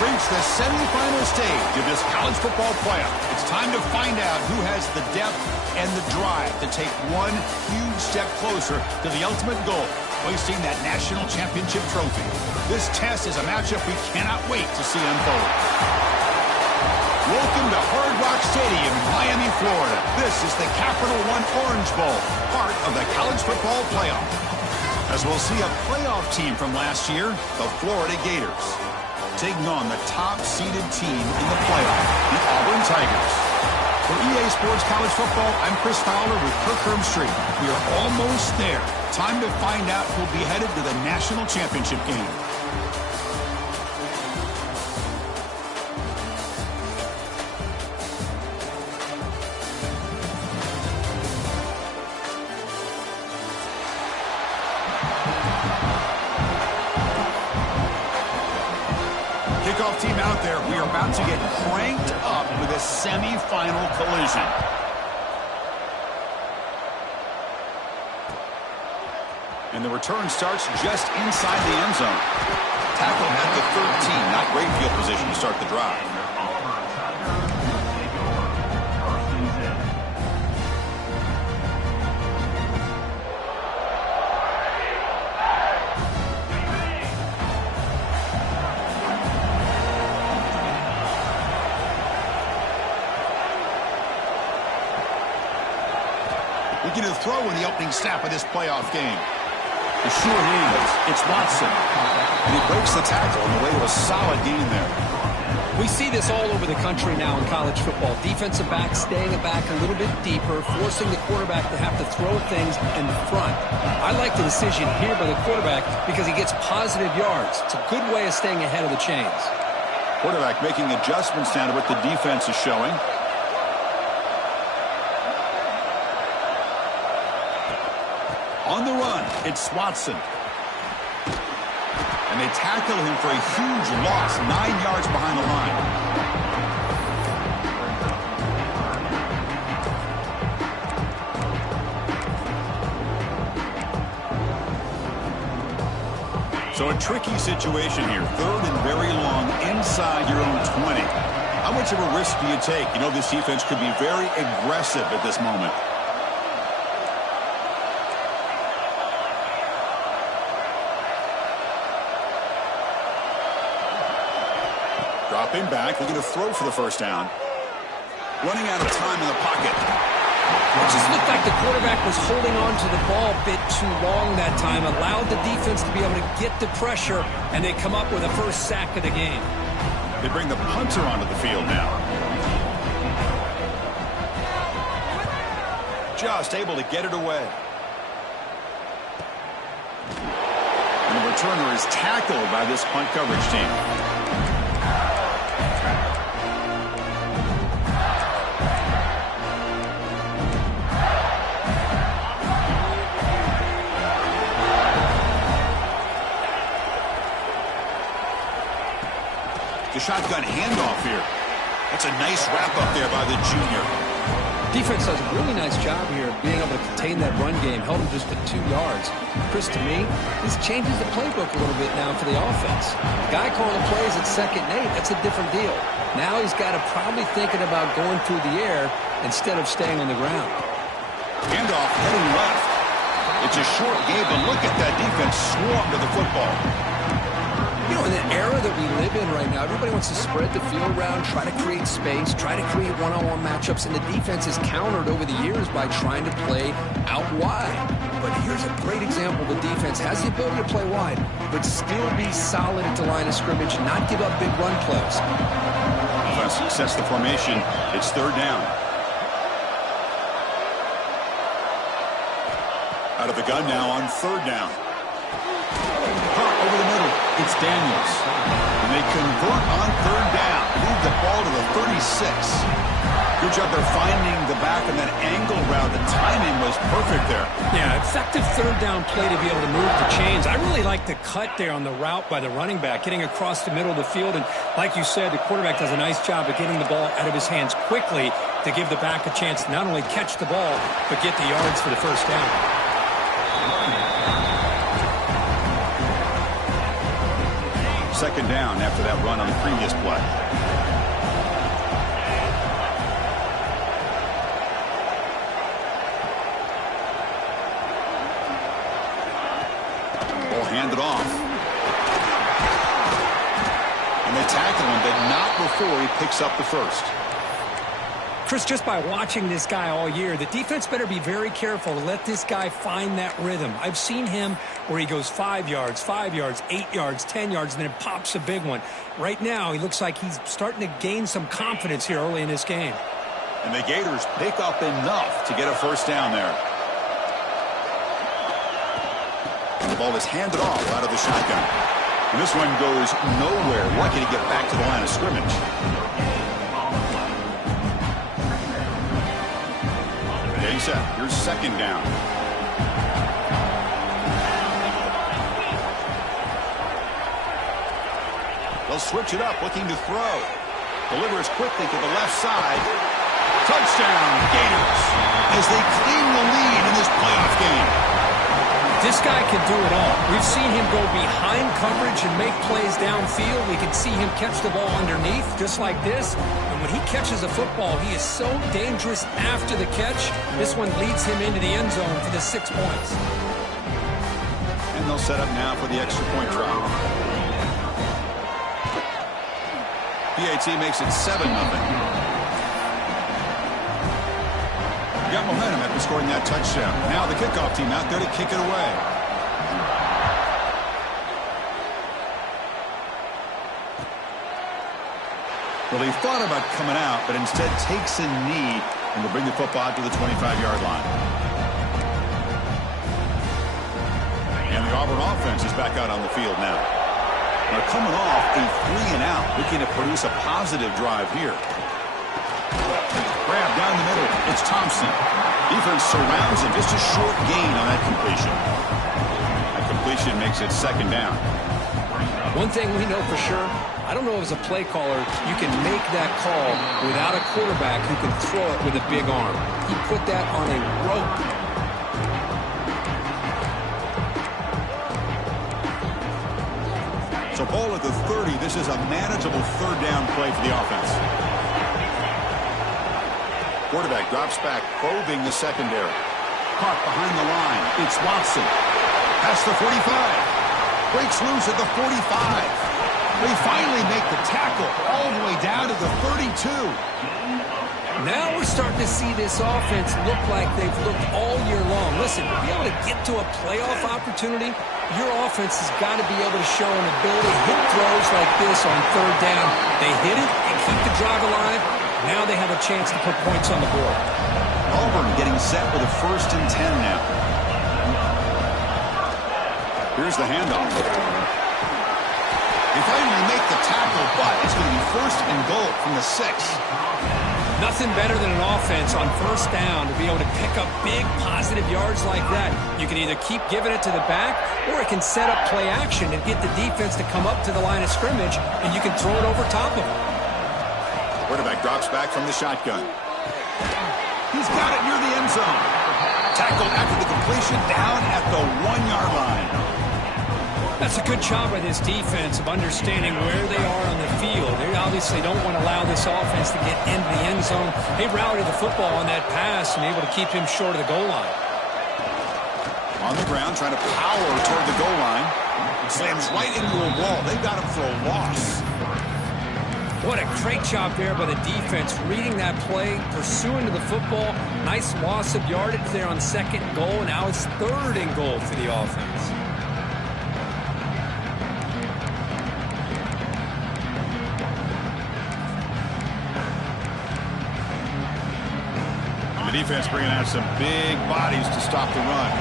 reached the semifinal stage of this college football playoff. It's time to find out who has the depth and the drive to take one huge step closer to the ultimate goal, hoisting that national championship trophy. This test is a matchup we cannot wait to see unfold. Welcome to Hard Rock Stadium in Miami, Florida. This is the Capital One Orange Bowl, part of the college football playoff. As we'll see a playoff team from last year, the Florida Gators, taking on the top-seeded team in the playoff, the Auburn Tigers. For EA Sports College Football, I'm Chris Fowler with Kirk Herbstreit. We are almost there. Time to find out who'll be headed to the national championship game. Kickoff team out there. We are about to get cranked up with a semi-final collision. And the return starts just inside the end zone. Tackle at the 13. Not great field position to start the drive. Looking to throw in the opening snap of this playoff game. The sure hands. It's Watson. And he breaks the tackle on the way to a solid gain there. We see this all over the country now in college football. Defensive backs staying back a little bit deeper, forcing the quarterback to have to throw things in front. I like the decision here by the quarterback because he gets positive yards. It's a good way of staying ahead of the chains. Quarterback making adjustments now to what the defense is showing. On the run, it's Watson. And they tackle him for a huge loss, 9 yards behind the line. So a tricky situation here. 3rd and very long inside your own 20. How much of a risk do you take? You know, this defense could be very aggressive at this moment. Dropping back, looking to throw for the first down. Running out of time in the pocket. It just looked like the quarterback was holding on to the ball a bit too long that time, allowed the defense to be able to get the pressure, and they come up with a first sack of the game. They bring the punter onto the field now. Just able to get it away. And the returner is tackled by this punt coverage team. The shotgun handoff here. That's a nice wrap up there by the junior. Defense does a really nice job here of being able to contain that run game. Held him just at 2 yards. Chris, to me, this changes the playbook a little bit now for the offense. The guy calling the plays at 2nd and 8, that's a different deal. Now he's got to probably thinking about going through the air instead of staying on the ground. Handoff heading left. It's a short game, but look at that defense swarm to the football. You know, in the era that we live in right now, everybody wants to spread the field around, try to create space, try to create one-on-one matchups, and the defense is countered over the years by trying to play out wide. But here's a great example. The defense has the ability to play wide, but still be solid at the line of scrimmage, not give up big run plays. Offense sets the formation. It's 3rd down. Out of the gun now on 3rd down. Over the middle, it's Daniels. And they convert on 3rd down. Move the ball to the 36. Good job there finding the back in that angle route. The timing was perfect there. Yeah, effective 3rd down play to be able to move the chains. I really like the cut there on the route by the running back, getting across the middle of the field. And like you said, the quarterback does a nice job of getting the ball out of his hands quickly to give the back a chance to not only catch the ball, but get the yards for the first down. second down after that run on the previous play. Ball handed off. And they tackle him, but not before he picks up the first. Chris, just by watching this guy all year, the defense better be very careful to let this guy find that rhythm. I've seen him where he goes 5 yards, 8 yards, 10 yards, and then it pops a big one. Right now, he looks like he's starting to gain some confidence here early in this game. And the Gators pick up enough to get a first down there. And the ball is handed off out of the shotgun. And this one goes nowhere. Lucky to get back to the line of scrimmage. Here's second down. They'll switch it up, looking to throw. Delivers quickly to the left side. Touchdown, Gators, as they claim the lead in this playoff game. This guy can do it all. We've seen him go behind coverage and make plays downfield. We can see him catch the ball underneath, just like this. And when he catches the football, he is so dangerous after the catch. This one leads him into the end zone for the 6 points. And they'll set up now for the extra point try. PAT makes it 7-0. Got momentum after scoring that touchdown. Now the kickoff team out there to kick it away. Well, he thought about coming out, but instead takes a knee and will bring the football to the 25-yard line. And the Auburn offense is back out on the field now. Now coming off a 3-and-out, looking to produce a positive drive here. Grab down the middle. It's Thompson. Defense surrounds him. Just a short gain on that completion. That completion makes it second down. One thing we know for sure, I don't know as a play caller, you can make that call without a quarterback who can throw it with a big arm. He put that on a rope. So ball at the 30. This is a manageable third down play for the offense. Quarterback drops back, probing the secondary. Caught behind the line. It's Watson. Past the 45. Breaks loose at the 45. They finally make the tackle all the way down to the 32. Now we're starting to see this offense look like they've looked all year long. Listen, to be able to get to a playoff opportunity, your offense has got to be able to show an ability to hit throws like this on third down. They hit it and keep the drive alive. Now they have a chance to put points on the board. Auburn getting set with a 1st and 10 now. Here's the handoff. They finally make the tackle, but it's going to be 1st and goal from the 6. Nothing better than an offense on 1st down to be able to pick up big positive yards like that. You can either keep giving it to the back, or it can set up play action and get the defense to come up to the line of scrimmage, and you can throw it over top of them. Quarterback drops back from the shotgun. He's got it near the end zone. Tackled after the completion down at the 1-yard line. That's a good job by this defense of understanding where they are on the field. They obviously don't want to allow this offense to get into the end zone. They routed the football on that pass and able to keep him short of the goal line. On the ground, trying to power toward the goal line. Slams right into a wall. They've got him for a loss. What a great job there by the defense, reading that play, pursuing to the football. Nice loss of yardage there on 2nd and goal. Now it's 3rd and goal for the offense. And the defense bringing out some big bodies to stop the run.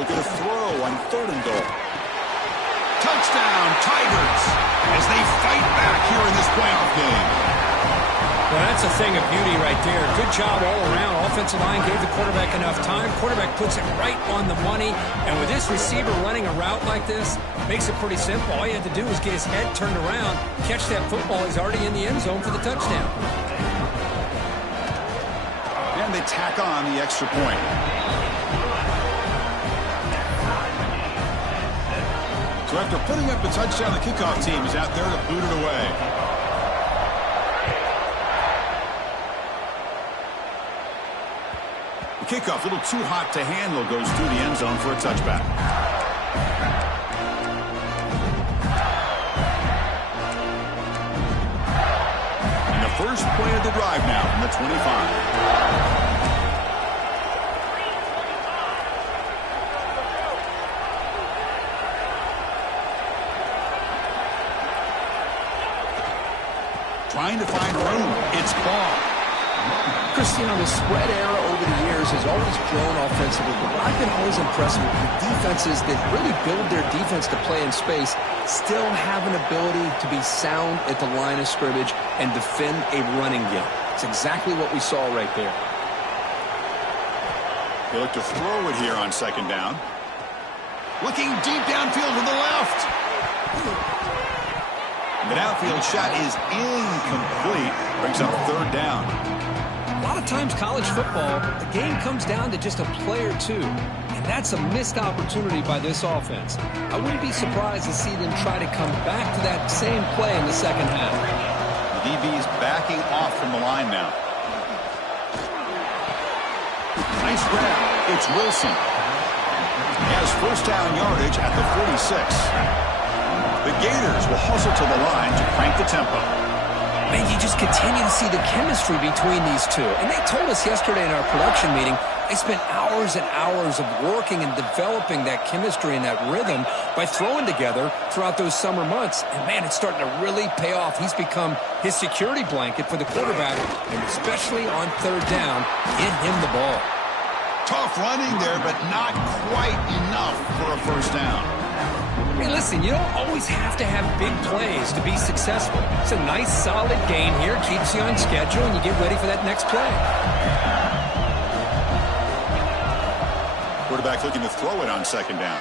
Look at a throw on 3rd and goal. Touchdown, Tigers, as they fight back here in this playoff game. Well, that's a thing of beauty right there. Good job all around. Offensive line gave the quarterback enough time. Quarterback puts it right on the money. And with this receiver running a route like this, makes it pretty simple. All you had to do was get his head turned around, catch that football. He's already in the end zone for the touchdown. And they tack on the extra point. So after putting up a touchdown, the kickoff team is out there to boot it away. The kickoff, a little too hot to handle, goes through the end zone for a touchback. And the first play of the drive now from the 25. Trying to find room. It's ball. Christian, the spread era over the years has always grown offensively, but what I've been always impressed with defenses that really build their defense to play in space still have an ability to be sound at the line of scrimmage and defend a running game. It's exactly what we saw right there. They look to throw it here on second down. Looking deep downfield to the left. The downfield shot is incomplete. Brings up third down. A lot of times college football, the game comes down to just a play or two. And that's a missed opportunity by this offense. I wouldn't be surprised to see them try to come back to that same play in the second half. The DB is backing off from the line now. Nice grab. It's Wilson. He has first down yardage at the 46. The Gators will hustle to the line to crank the tempo. Man, you just continue to see the chemistry between these two. And they told us yesterday in our production meeting, they spent hours and hours of working and developing that chemistry and that rhythm by throwing together throughout those summer months. And, man, it's starting to really pay off. He's become his security blanket for the quarterback, and especially on third down, get him the ball. Tough running there, but not quite enough for a first down. Hey, listen, you don't always have to have big plays to be successful. It's a nice, solid gain here. Keeps you on schedule, and you get ready for that next play. Quarterback looking to throw it on second down.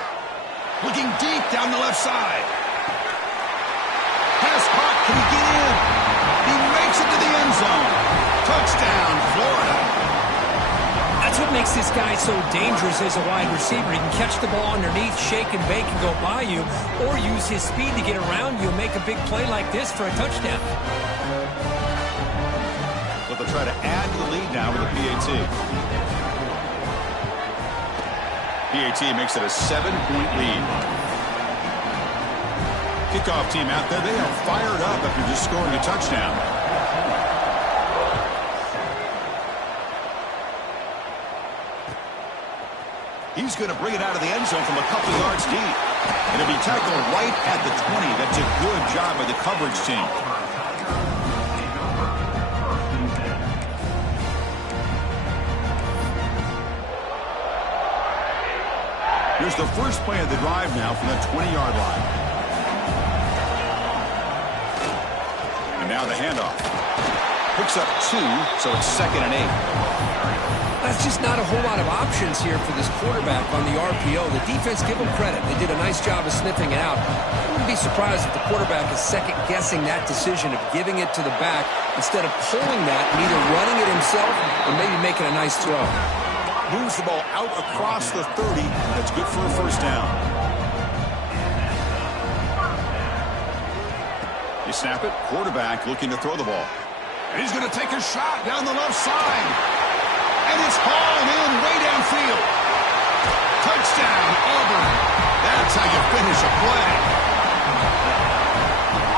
Looking deep down the left side. Pass caught. Can he get in? He makes it to the end zone. Touchdown, Florida. That's what makes this guy so dangerous as a wide receiver. He can catch the ball underneath, shake and bake, and go by you, or use his speed to get around you and make a big play like this for a touchdown. But they'll try to add to the lead now with a PAT. PAT makes it a 7-point lead. Kickoff team out there, they are fired up after just scoring a touchdown. He's going to bring it out of the end zone from a couple yards deep. And it'll be tackled right at the 20. That's a good job by the coverage team. Here's the first play of the drive now from the 20-yard line. And now the handoff. Picks up 2, so it's 2nd and 8. That's just not a whole lot of options here for this quarterback on the RPO. The defense, give them credit. They did a nice job of sniffing it out. I wouldn't be surprised if the quarterback is second-guessing that decision of giving it to the back instead of pulling that and either running it himself or maybe making a nice throw. Moves the ball out across the 30. That's good for a first down. They snap it. Quarterback looking to throw the ball. And he's going to take a shot down the left side. And it's hauled in way downfield. Touchdown, Auburn. That's how you finish a play.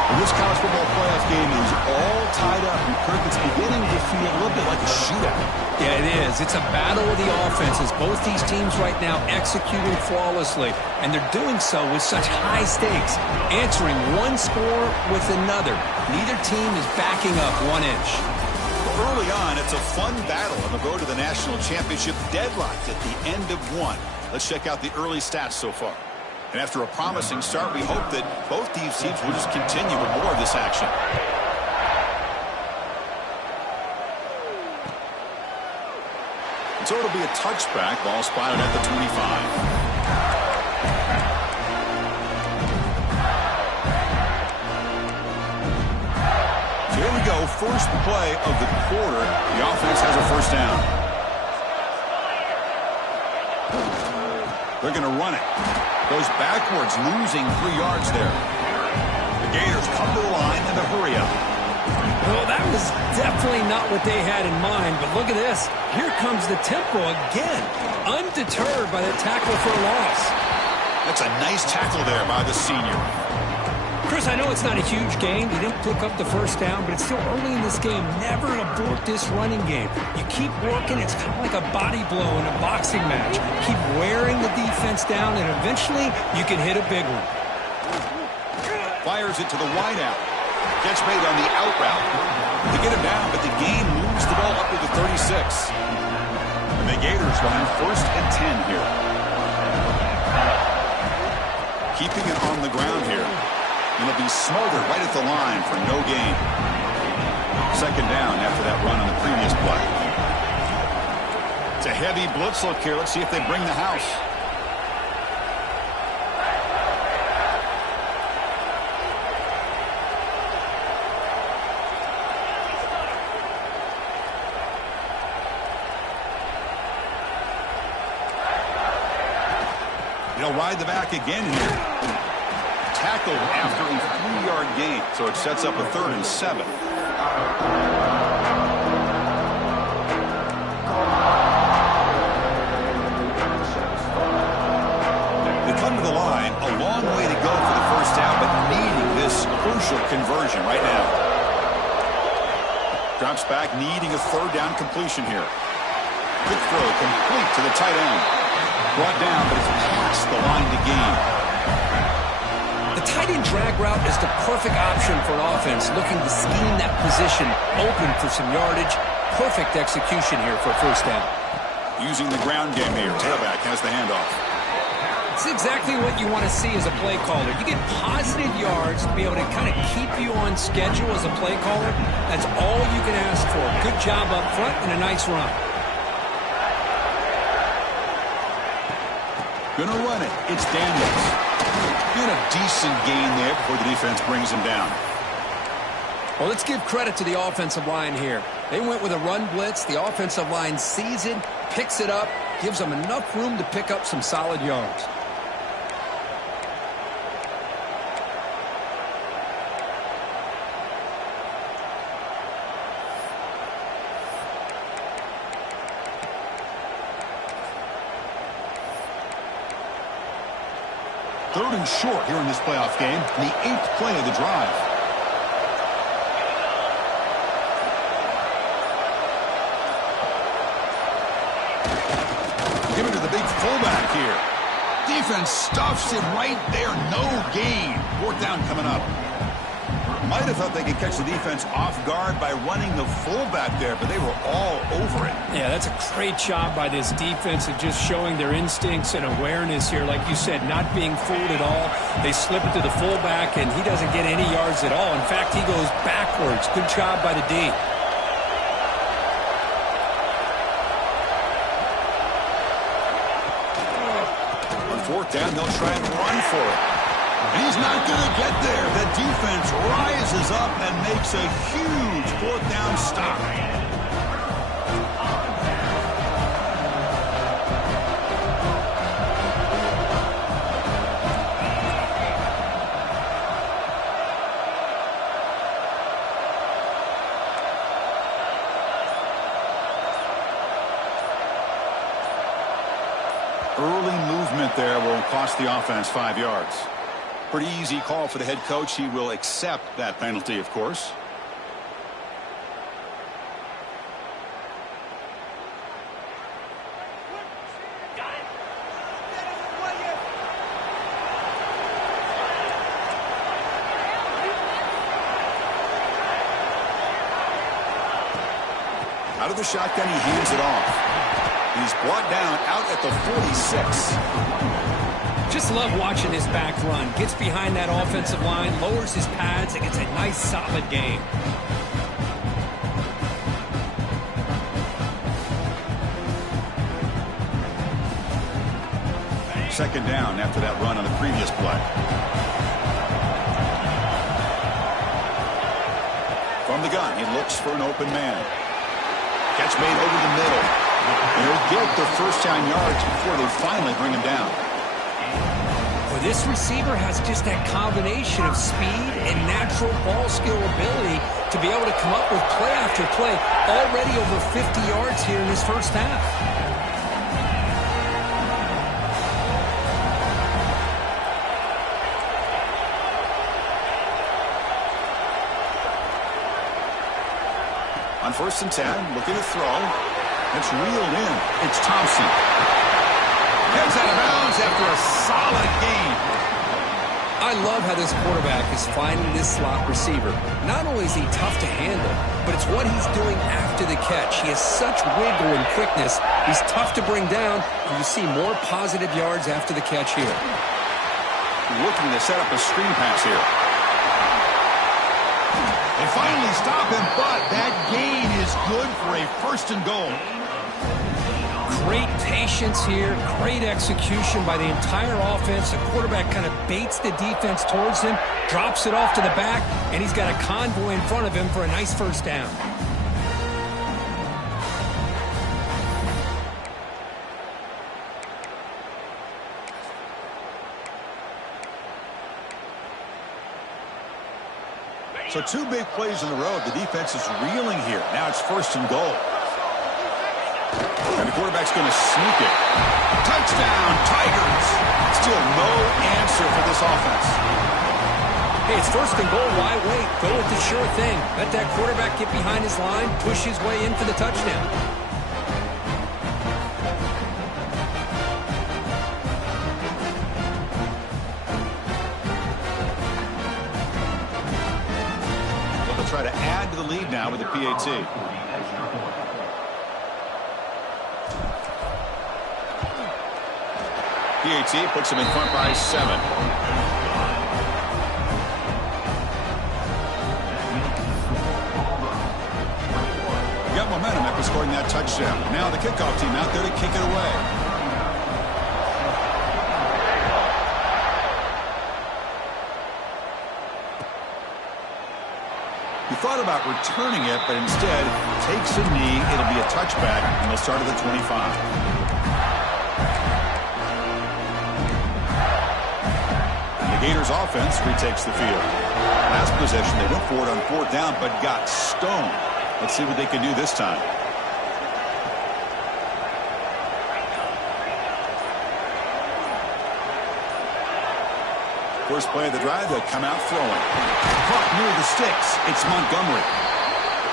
Well, this college football playoff game is all tied up. And Kirk, it's beginning to feel a little bit like a shootout. Yeah, it is. It's a battle of the offenses. Both these teams right now executing flawlessly. And they're doing so with such high stakes. Answering one score with another. Neither team is backing up 1 inch. Early on, it's a fun battle on the road to the national championship, deadlocked at the end of 1. Let's check out the early stats so far. And after a promising start, we hope that both these teams will just continue with more of this action. And so it'll be a touchback, ball spotted at the 25. Here we go, first play of the quarter. The offense has a first down. They're going to run it. Goes backwards, losing 3 yards there. The Gators come to the line in a hurry up. Well, that was definitely not what they had in mind, but look at this. Here comes the tempo again, undeterred by the tackle for a loss. That's a nice tackle there by the senior. Chris, I know it's not a huge gain. You didn't pick up the first down, but it's still early in this game. Never abort this running game. You keep working. It's kind of like a body blow in a boxing match. Keep wearing the defense down, and eventually you can hit a big one. Fires it to the wideout. Catch made on the out route. They get him down, but the gain moves the ball up to the 36. And the Gators will have 1st and 10 here. Keeping it on the ground here. It'll be smothered right at the line for no gain. 2nd down after that run on the previous play. It's a heavy blitz look here. Let's see if they bring the house. They'll ride the back again here. Tackled after a 3-yard gain, so it sets up a 3rd and 7. They come to the line, a long way to go for the 1st down, but needing this crucial conversion right now. Drops back, needing a 3rd down completion here. Quick throw, complete to the tight end. Brought down, but it's past the line to gain. The tight end drag route is the perfect option for an offense looking to scheme that position open for some yardage. Perfect execution here for a 1st down. Using the ground game here. Tailback has the handoff. It's exactly what you want to see as a play caller. You get positive yards to be able to kind of keep you on schedule as a play caller. That's all you can ask for. Good job up front and a nice run. Gonna run it. It's Daniels. Get a decent gain there before the defense brings him down. Well, let's give credit to the offensive line here. They went with a run blitz. The offensive line sees it, picks it up, gives them enough room to pick up some solid yards. Third and short here in this playoff game, the 8th play of the drive. Give it to the big fullback here. Defense stuffs it right there. No gain. 4th down coming up. Might have thought they could catch the defense off guard by running the fullback there, but they were all over it. Yeah, that's a great job by this defense of just showing their instincts and awareness here. Like you said, not being fooled at all. They slip it to the fullback, and he doesn't get any yards at all. In fact, he goes backwards. Good job by the D. On 4th down, they'll try and run for it. And he's not going to get there. The defense rises up and makes a huge 4th down stop. Early movement there will cost the offense 5 yards. Pretty easy call for the head coach. He will accept that penalty, of course. Out of the shotgun, he hands it off. He's brought down out at the 46. Just love watching this back run. Gets behind that offensive line, lowers his pads, and gets a nice, solid gain. Second down after that run on the previous play. From the gun, he looks for an open man. Catch made over the middle. And he'll get the 1st down yards before they finally bring him down. Boy, this receiver has just that combination of speed and natural ball skill ability to be able to come up with play after play. Already over 50 yards here in this first half. On 1st and 10, looking to throw. It's reeled in. It's Thompson. Heads out of bounds after a solid gain. I love how this quarterback is finding this slot receiver. Not only is he tough to handle, but it's what he's doing after the catch. He has such wiggle and quickness. He's tough to bring down, and you see more positive yards after the catch here. Looking to set up a screen pass here. They finally stop him, but that gain is good for a 1st and goal. Great patience here, great execution by the entire offense. The quarterback kind of baits the defense towards him, drops it off to the back, and he's got a convoy in front of him for a nice 1st down. So 2 big plays in a row. The defense is reeling here. Now it's 1st and goal. And the quarterback's going to sneak it. Touchdown, Tigers. Still no answer for this offense. Hey, it's 1st and goal. Why wait? Go with the sure thing. Let that quarterback get behind his line, push his way in for the touchdown. They'll try to add to the lead now with the PAT. PAT puts him in front by 7. Got momentum after scoring that touchdown. Now the kickoff team out there to kick it away. He thought about returning it, but instead takes a knee. It'll be a touchback, and they'll start at the 25. Gators offense retakes the field. Last possession, they went for it on 4th down, but got stoned. Let's see what they can do this time. First play of the drive, they'll come out throwing. Caught near the sticks. It's Montgomery.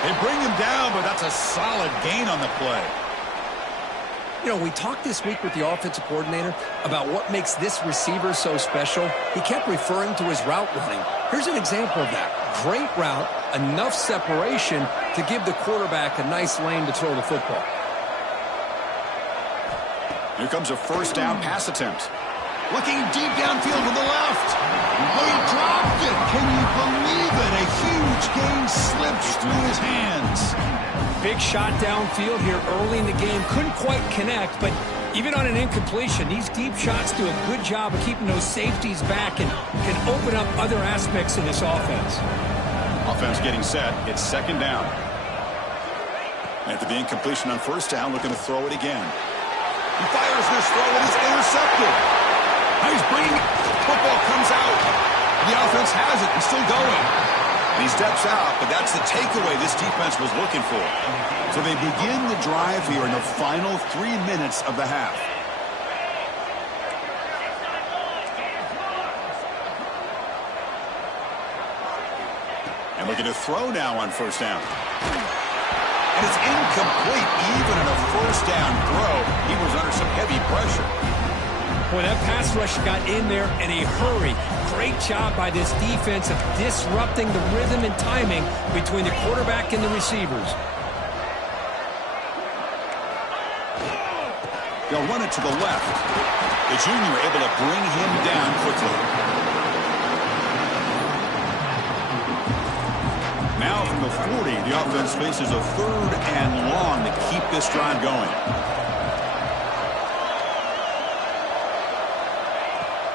They bring him down, but that's a solid gain on the play. You know, we talked this week with the offensive coordinator about what makes this receiver so special. He kept referring to his route running. Here's an example of that. Great route, enough separation to give the quarterback a nice lane to throw the football. Here comes a 1st down pass attempt. Looking deep downfield to the left. They dropped it. Can you believe it? A huge gain slips through his hands. Big shot downfield here early in the game. Couldn't quite connect, but even on an incompletion, these deep shots do a good job of keeping those safeties back and can open up other aspects of this offense. Offense getting set. It's 2nd down. After the incompletion on 1st down, looking to throw it again. He fires this throw, and it's intercepted. Now he's bringing it. Football comes out. The offense has it and still going. And he steps out, but that's the takeaway this defense was looking for. So they begin the drive here in the final 3 minutes of the half. And looking to throw now on 1st down. And it's incomplete. Even on a 1st down throw, he was under some heavy pressure. Boy, that pass rush got in there in a hurry. Great job by this defense of disrupting the rhythm and timing between the quarterback and the receivers. They'll run it to the left. The junior able to bring him down quickly. Now from the 40, the offense faces a 3rd and long to keep this drive going.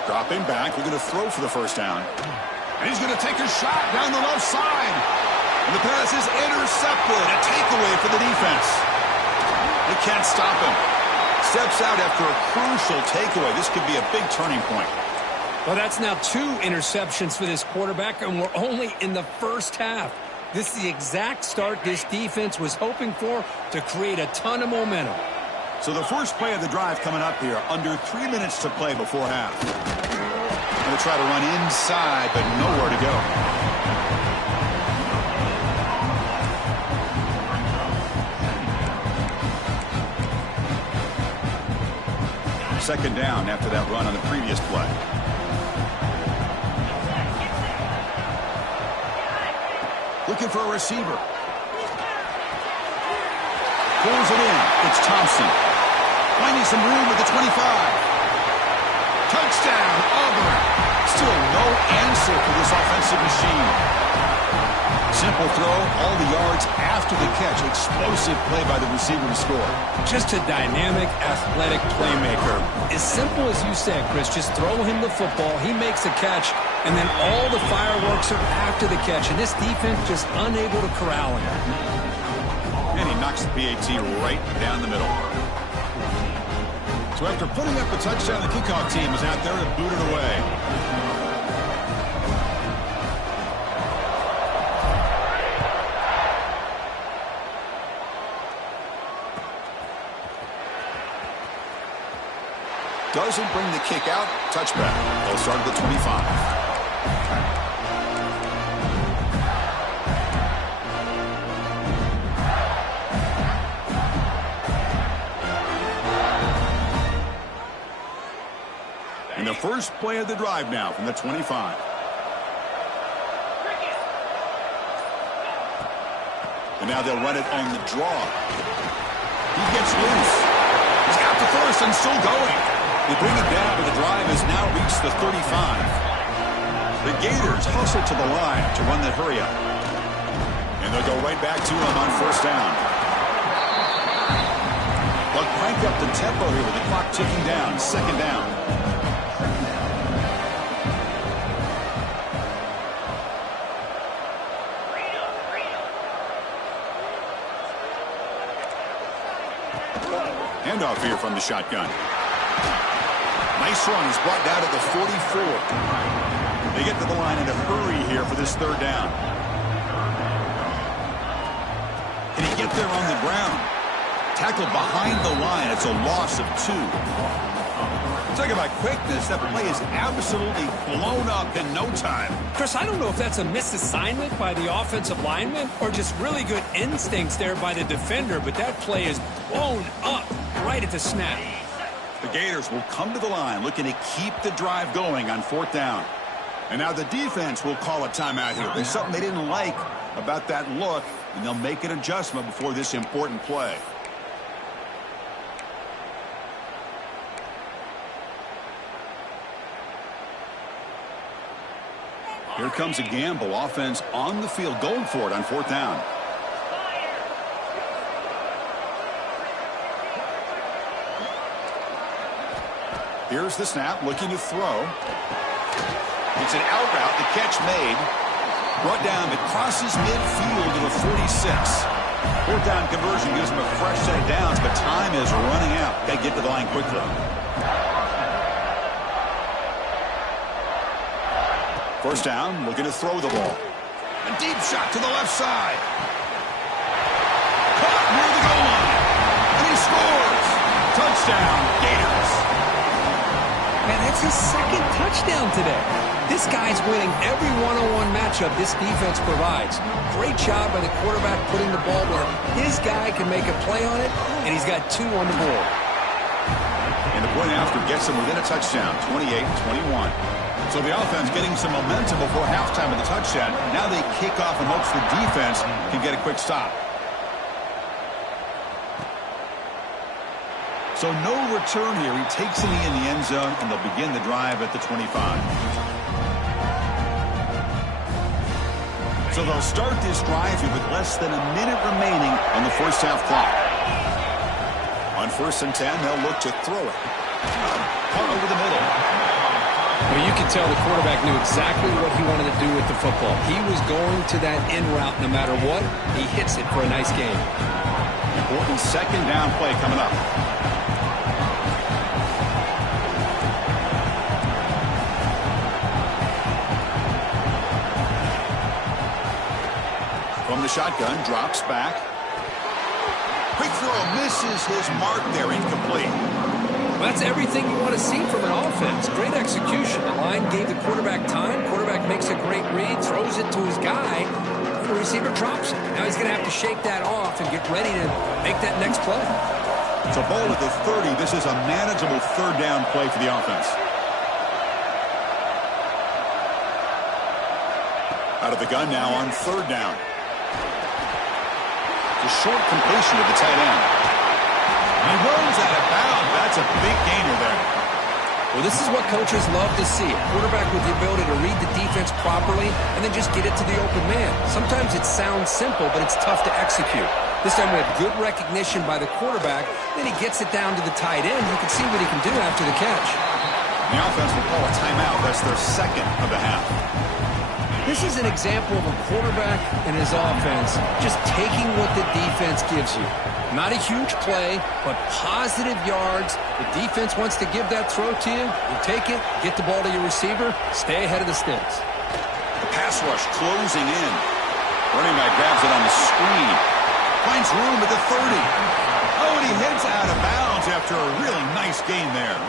Dropping back, we're going to throw for the 1st down. And he's going to take a shot down the left side. And the pass is intercepted. A takeaway for the defense. They can't stop him. Steps out after a crucial takeaway. This could be a big turning point. Well, that's now 2 interceptions for this quarterback, and we're only in the first half. This is the exact start this defense was hoping for to create a ton of momentum. So the first play of the drive coming up here, under 3 minutes to play before half. Going to try to run inside, but nowhere to go. Second down after that run on the previous play. Looking for a receiver. Pulls it in. It's Thompson. Finding some room at the 25. Touchdown, Auburn. Still no answer for this offensive machine. Simple throw, all the yards after the catch. Explosive play by the receiver to score. Just a dynamic, athletic playmaker. As simple as you said, Chris, just throw him the football. He makes a catch, and then all the fireworks are after the catch, and this defense just unable to corral him. And he knocks the PAT right down the middle. So after putting up a touchdown, the kickoff team is out there to boot it away. Doesn't bring the kick out. Touchback. They'll start at the 25. And the first play of the drive now from the 25. And now they'll run it on the draw. He gets loose. He's got the first and still going. They bring it down, but the drive has now reached the 35. The Gators hustle to the line to run the hurry up. And they'll go right back to him on first down. They'll crank up the tempo here with the clock ticking down. Second down. Handoff here from the shotgun. Nice run. He's brought down at the 44. They get to the line in a hurry here for this third down. Can he get there on the ground? Tackled behind the line. It's a loss of 2. Talk about quickness. That play is absolutely blown up in no time. Chris, I don't know if that's a misassignment by the offensive lineman or just really good instincts there by the defender, but that play is blown up right at the snap. The Gators will come to the line looking to keep the drive going on fourth down. And now the defense will call a timeout here. There's something they didn't like about that look, and they'll make an adjustment before this important play. Here comes a gamble. Offense on the field going for it on fourth down. Here's the snap, looking to throw. It's an out route, the catch made. Brought down, it crosses midfield to the 46. Fourth down conversion gives them a fresh set of downs, but time is running out. Got to get to the line quickly. First down, looking to throw the ball. A deep shot to the left side. Caught near the goal line. And he scores. Touchdown, Gators. Man, that's his second touchdown today. This guy's winning every one-on-one matchup this defense provides. Great job by the quarterback putting the ball where his guy can make a play on it, and he's got 2 on the board. And the point after gets him within a touchdown, 28-21. So the offense getting some momentum before halftime of the touchdown. Now they kick off in hopes the defense can get a quick stop. So no return here. He takes it in the end zone, and they'll begin the drive at the 25. So they'll start this drive here with less than a minute remaining on the first half clock. On 1st and 10, they'll look to throw it. Caught over the middle. Well, you can tell the quarterback knew exactly what he wanted to do with the football. He was going to that in route no matter what. He hits it for a nice game. Important second down play coming up. from the shotgun, drops back. Quick throw, misses his mark there, incomplete. Well, that's everything you want to see from an offense. Great execution. The line gave the quarterback time. Quarterback makes a great read, throws it to his guy. The receiver drops it. Now he's going to have to shake that off and get ready to make that next play. It's a ball at the 30. This is a manageable third down play for the offense. Out of the gun now on third down. The short completion to the tight end. He runs out of bounds. That's a big gainer there. Well, this is what coaches love to see. A quarterback with the ability to read the defense properly and then just get it to the open man. Sometimes it sounds simple, but it's tough to execute. This time we have good recognition by the quarterback. Then he gets it down to the tight end. You can see what he can do after the catch. The offense will call a timeout. That's their second of the half. This is an example of a quarterback and his offense just taking what the defense gives you. Not a huge play, but positive yards. The defense wants to give that throw to you. You take it, get the ball to your receiver, stay ahead of the sticks. The pass rush closing in. Running back grabs it on the screen. Finds room at the 30. Oh, and he heads out of bounds after a really nice gain there.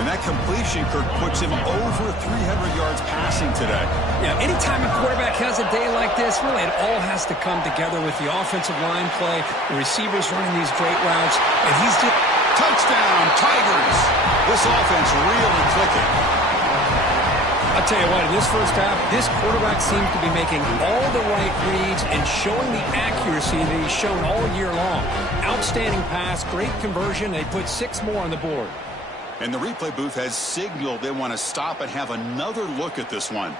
And that completion, Kirk, puts him over 300 yards passing today. Yeah, anytime a quarterback has a day like this, really it all has to come together with the offensive line play, the receivers running these great routes, and he's just... Touchdown, Tigers! This offense really clicking. I'll tell you what, in this first half, this quarterback seems to be making all the right reads and showing the accuracy that he's shown all year long. Outstanding pass, great conversion. They put 6 more on the board. And the replay booth has signaled they want to stop and have another look at this one.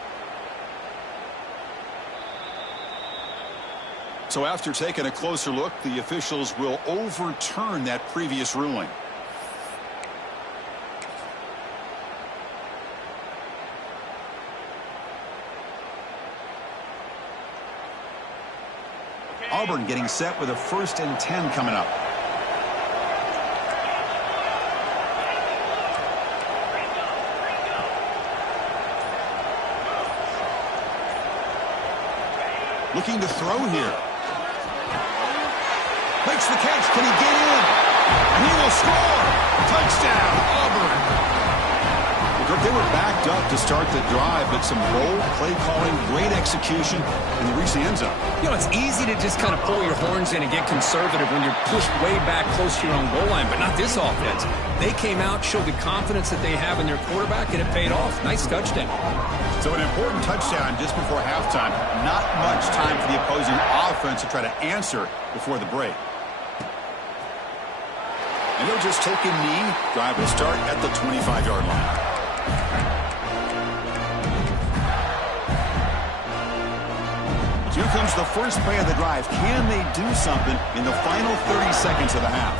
So after taking a closer look, the officials will overturn that previous ruling. Auburn getting set with a 1st and 10 coming up. Looking to throw here. Makes the catch. Can he get in? And he will score. Touchdown, Auburn. They were backed up to start the drive, but some bold play calling, great execution, and they reached the end zone. You know, it's easy to just kind of pull your horns in and get conservative when you're pushed way back close to your own goal line, but not this offense. They came out, showed the confidence that they have in their quarterback, and it paid off. Nice touchdown. So an important touchdown just before halftime. Not much time for the opposing offense to try to answer before the break. And they'll just take a knee. Drive will start at the 25-yard line. Here comes the first play of the drive. Can they do something in the final 30 seconds of the half?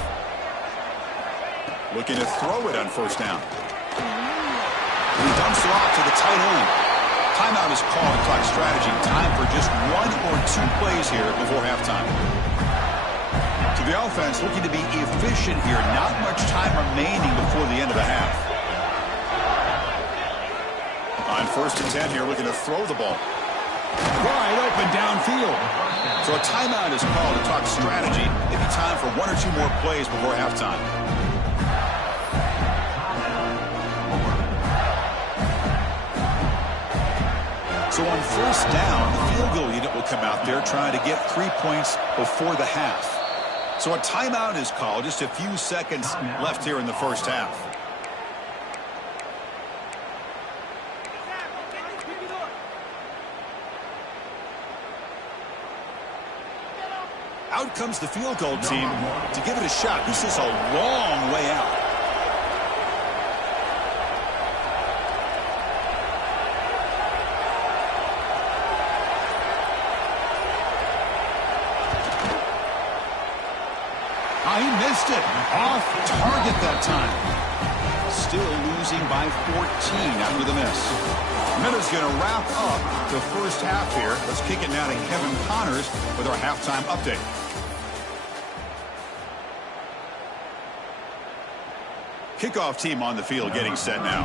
Looking to throw it on 1st down. And he dumps it off to the tight end. Timeout is called. Clock strategy. Time for just 1 or 2 plays here before halftime. So the offense looking to be efficient here. Not much time remaining before the end of the half. On 1st and 10 here, looking to throw the ball. Wide open downfield. So a timeout is called to talk strategy. Maybe time for 1 or 2 more plays before halftime. So on 1st down, the field goal unit will come out there trying to get 3 points before the half. So a timeout is called. Just a few seconds left here in the first half. Out comes the field goal team to give it a shot. This is a long way out. He missed it. Off target that time. Still losing by 14 after the miss. Miller's going to wrap up the first half here. Let's kick it now to Kevin Connors with our halftime update. Kickoff team on the field getting set now.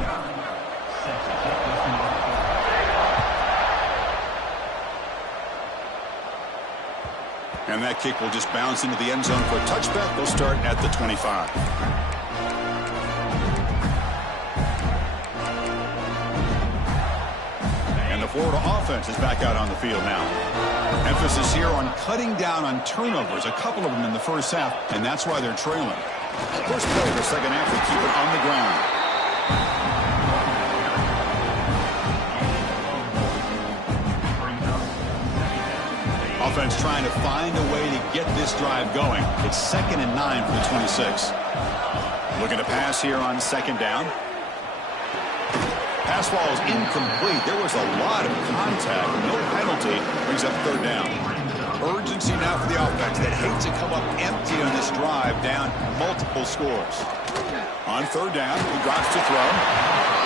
And that kick will just bounce into the end zone for a touchback. They'll start at the 25. And the Florida offense is back out on the field now. Emphasis here on cutting down on turnovers, a couple of them in the first half, and that's why they're trailing. First play of the second half, they keep it on the ground. Offense trying to find a way to get this drive going. It's 2nd and 9 for the 26. Looking to pass here on 2nd down. Pass ball is incomplete. There was a lot of contact. No penalty. Brings up 3rd down. Urgency now for the offense that hate to come up empty on this drive, down multiple scores. On 3rd down, he drops to throw.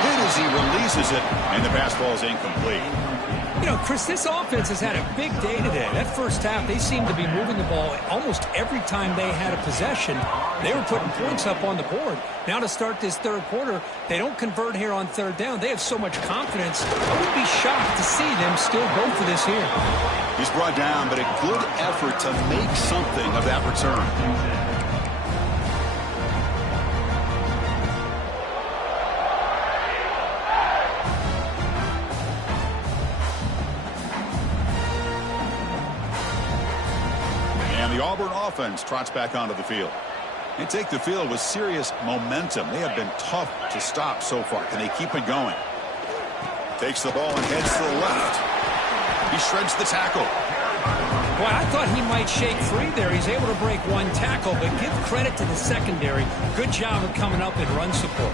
Hit as he releases it, and the pass ball is incomplete. You know, Chris, this offense has had a big day today. That first half, they seemed to be moving the ball almost every time they had a possession. They were putting points up on the board. Now to start this 3rd quarter, they don't convert here on 3rd down. They have so much confidence. I would be shocked to see them still go for this here. He's brought down, but a good effort to make something of that return. The Auburn offense trots back onto the field. They take the field with serious momentum. They have been tough to stop so far. Can they keep it going? Takes the ball and heads to the left. He shreds the tackle. Boy, I thought he might shake free there. He's able to break one tackle, but give credit to the secondary. Good job of coming up in run support.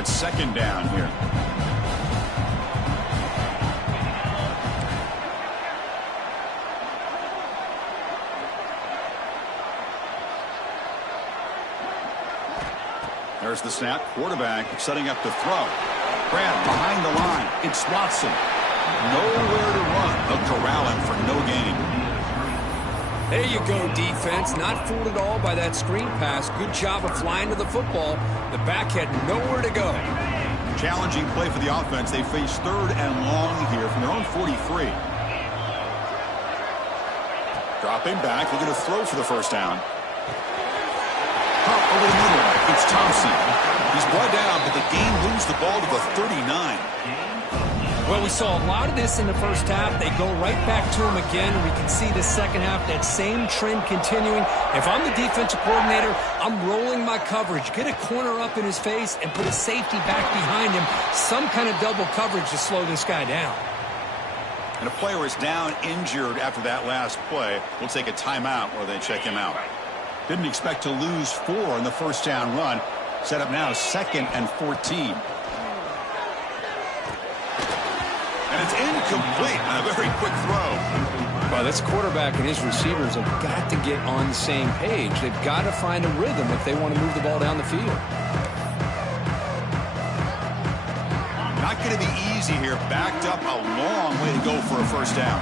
It's 2nd down here. There's the snap. Quarterback setting up the throw. Grab behind the line. It's Watson. Nowhere to run. They'll corral him for no gain. There you go, defense. Not fooled at all by that screen pass. Good job of flying to the football. The back had nowhere to go. Challenging play for the offense. They face 3rd and long here from their own 43. Dropping back. Looking to throw for the 1st down. Up over the middle. It's Thompson. He's brought down, but the game moves the ball to the 39. Well, we saw a lot of this in the first half. They go right back to him again. We can see the second half, that same trend continuing. If I'm the defensive coordinator, I'm rolling my coverage. Get a corner up in his face and put a safety back behind him. Some kind of double coverage to slow this guy down. And a player is down injured after that last play. We'll take a timeout where they check him out. Didn't expect to lose 4 in the 1st down run. Set up now 2nd and 14. And it's incomplete on a very quick throw. Well, this quarterback and his receivers have got to get on the same page. They've got to find a rhythm if they want to move the ball down the field. Not going to be easy here. Backed up a long way to go for a 1st down.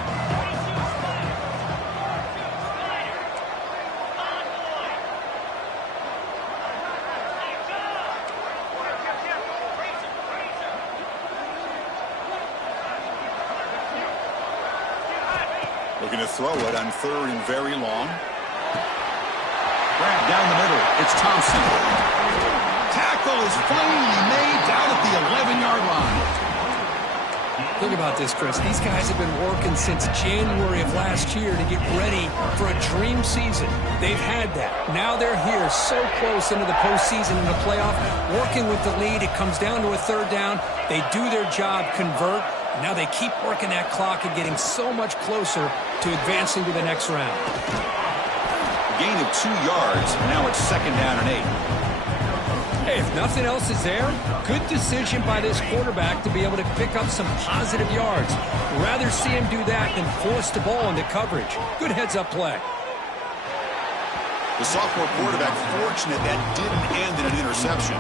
Looking to throw it on 3rd and very long. Grab down the middle. It's Thompson. Tackle is finally made down at the 11-yard line. Think about this, Chris. These guys have been working since January of last year to get ready for a dream season. They've had that. Now they're here so close into the postseason and the playoff, working with the lead. It comes down to a 3rd down. They do their job, convert. Now they keep working that clock and getting so much closer to advancing to the next round. Gain of 2 yards. Now it's 2nd down and 8. Hey, if nothing else is there, good decision by this quarterback to be able to pick up some positive yards. Rather see him do that than force the ball into coverage. Good heads-up play. The sophomore quarterback fortunate that didn't end in an interception.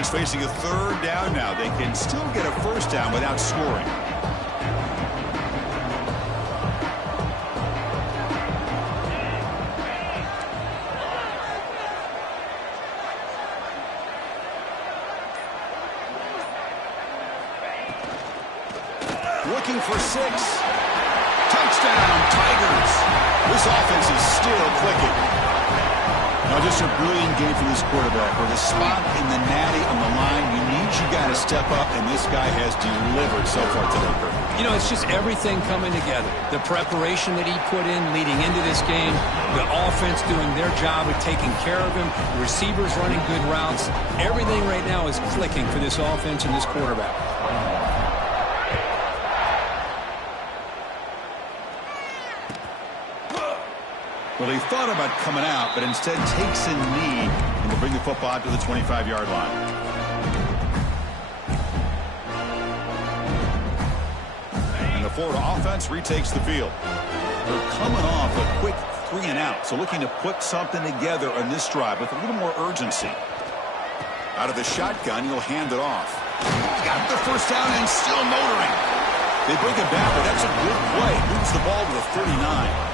Offense facing a third down now. They can still get a first down without scoring. Looking for 6. Touchdown, Tigers. This offense is still clicking. Now, just a brilliant game from this quarterback. With a spot in the natty on the line, you got to step up, and this guy has delivered so far today, Kurt. You know, it's just everything coming together. The preparation that he put in leading into this game, the offense doing their job of taking care of him, the receivers running good routes. Everything right now is clicking for this offense and this quarterback. Well, he thought about coming out, but instead takes a knee and will bring the football out to the 25-yard line. And the Florida offense retakes the field. They're coming off a quick 3-and-out, so looking to put something together on this drive with a little more urgency. Out of the shotgun, he'll hand it off. Got the first down and still motoring. They bring it back, but that's a good play. Moves the ball to the 39.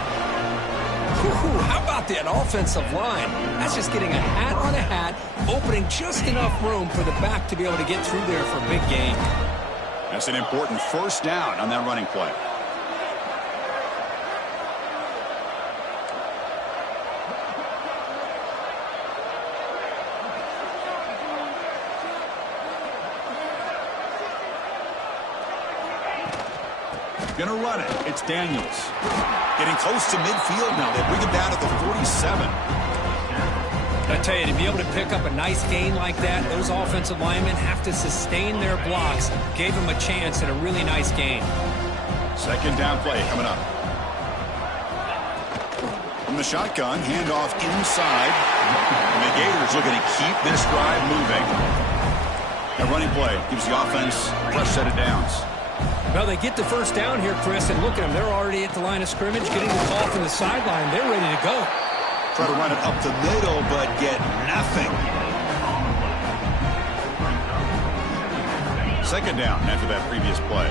Ooh, how about that offensive line? That's just getting a hat on a hat, opening just enough room for the back to be able to get through there for a big gain. That's an important first down on that running play. Gonna run it. It's Daniels. Getting close to midfield now. They bring him down at the 47. I tell you, to be able to pick up a nice gain like that, those offensive linemen have to sustain their blocks. Gave him a chance at a really nice gain. Second down play coming up. From the shotgun, handoff inside. And the Gators looking to keep this drive moving. That running play gives the offense a fresh set of downs. Well, they get the first down here, Chris, and look at them. They're already at the line of scrimmage, getting the call from the sideline. They're ready to go. Try to run it up the middle, but get nothing. Second down after that previous play.